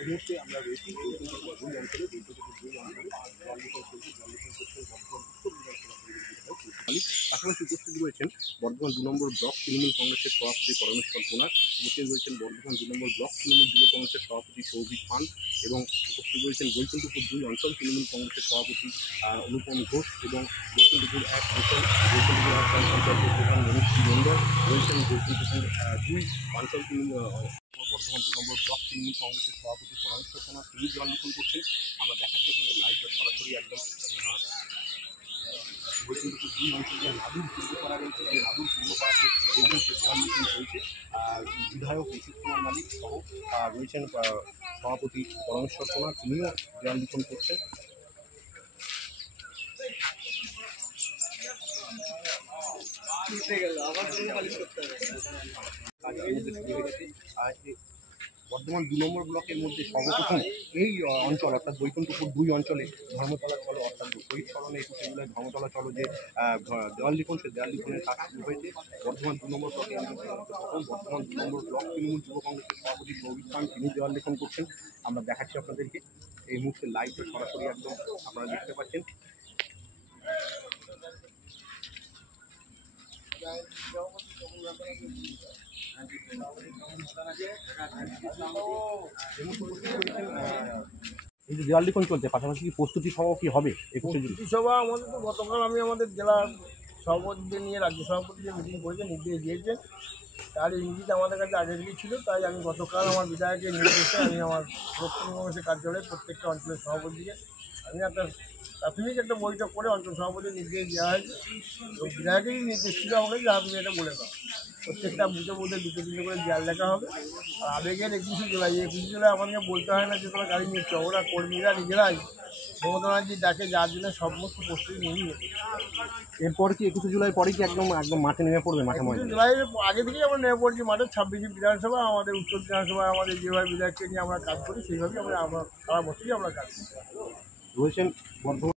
মুহূর্তে আমরা রয়েছি দুই অঞ্চলে পাশাপাশি উপস্থিত রয়েছেন বর্ধমান ২ নম্বর ব্লক তৃণমূল কংগ্রেসের সভাপতি পরমেশ্বর কুমার, উপস্থিত রয়েছেন বর্ধমান ২ নম্বর ব্লক তৃণমূল যুব কংগ্রেসের সভাপতি সৌভিক পান এবং উপস্থিত রয়েছেন বৈকুণ্ঠপুর ২ অঞ্চল তৃণমূল কংগ্রেসের সভাপতি অনুপম ঘোষ এবং বৈকুণ্ঠপুর ১ অঞ্চল পঞ্চায়েতের প্রধান মনীষী মণ্ডল রয়েছেন বৈকুণ্ঠপুর ২ অঞ্চল বর্ধমান ২ নম্বর ব্লক তৃণমূল কংগ্রেসের সভাপতি পরমেশ্বর কুমার তিনি জল লিখন করছেন। আমরা দেখাচ্ছি আপনাদের লাইভ সরাসরি একদম বৈকুণ্ঠপুর ২ অঞ্চলের নাদুর পূর্বপাড়া রয়েছে, যে নাদুর পূর্বপাড়াতে সে জল লিখন চলছে। বিধায়ক অসিত কুমার মালিক সহ রয়েছেন সভাপতি পরমেশ্বর কুমার, তিনিও জল লিখন করছেন। বর্ধমান ২ নম্বর ব্লকের মধ্যে সর্বপ্রথম এই অঞ্চল অর্থাৎ বৈকুণ্ঠপুর ২ অঞ্চলে ধর্মতলা চলো অর্থাৎ শহীদ স্মরণে ২১শে জুলাই ধর্মতলা চলো যে দেওয়াল লিখন, সে দেওয়াল লিখনের কাজ শুরু হয়েছে বর্ধমান ২ নম্বর ব্লকে। বর্ধমান ২ নম্বর ব্লক তৃণমূল যুব কংগ্রেসের সভাপতি সৌভিক খান তিনি দেওয়াল লিখন করছেন। আমরা দেখাচ্ছি আপনাদেরকে এই মুহূর্তে লাইভে সরাসরি একদম আপনারা দেখতে পাচ্ছেন। এই যে দেওয়াল লিখন চলছে, পাশাপাশি কি প্রস্তুতি সভা কি হবে? ২১শে জুলাই সভা আমাদের তো গতকাল আমি আমাদের জেলার সভাপতিদের নিয়ে রাজ্য সভাপতিদের মিটিং করেছে, নির্দেশ দিয়েছে। তার ইঙ্গিত আমাদের কাছে আগে থেকেই ছিল, তাই আমি গতকাল আমার বিধায়কের নির্দেশে আমি আমার দক্ষিণ কংগ্রেসের কার্যালয়ে প্রত্যেকটা অঞ্চলের সভাপতিকে আমি একটা প্রাথমিক একটা বৈঠক করে অঞ্চল সভাপতির নির্দেশ দেওয়া হয়েছে এবং বিধায়কেরই নির্দেশ ছিল আমাকে যে আপনি এটা বলে দাও প্রত্যেকটা বুথে বুথে ২-৩ করে দেয়াল লেখা হবে। আর আবেগের ২১শে জুলাই আমাদেরকে বলতে হয় না যে তোমরা গাড়ি নিচ্ছ, ওরা কর্মীরা নিজেরাই মমতা ব্যানার্জির ডাকে যার জন্য সমস্ত প্রস্তুতি নিয়ে নিয়েছে। এরপর কি ২১শে জুলাই পরে কি একদম মাঠে নেমে পড়বে? মাঠে ২১শে জুলাইয়ের আগে থেকেই আমরা নেমে পড়ছি মাঠে। ২৬শে বিধানসভা আমাদের উত্তর বিধানসভায় আমাদের যেভাবে বিধায়ককে নিয়ে আমরা কাজ করি সেইভাবেই আমরা সারা বছরই আমরা কাজ করি। রয়েছেন বর্ধমান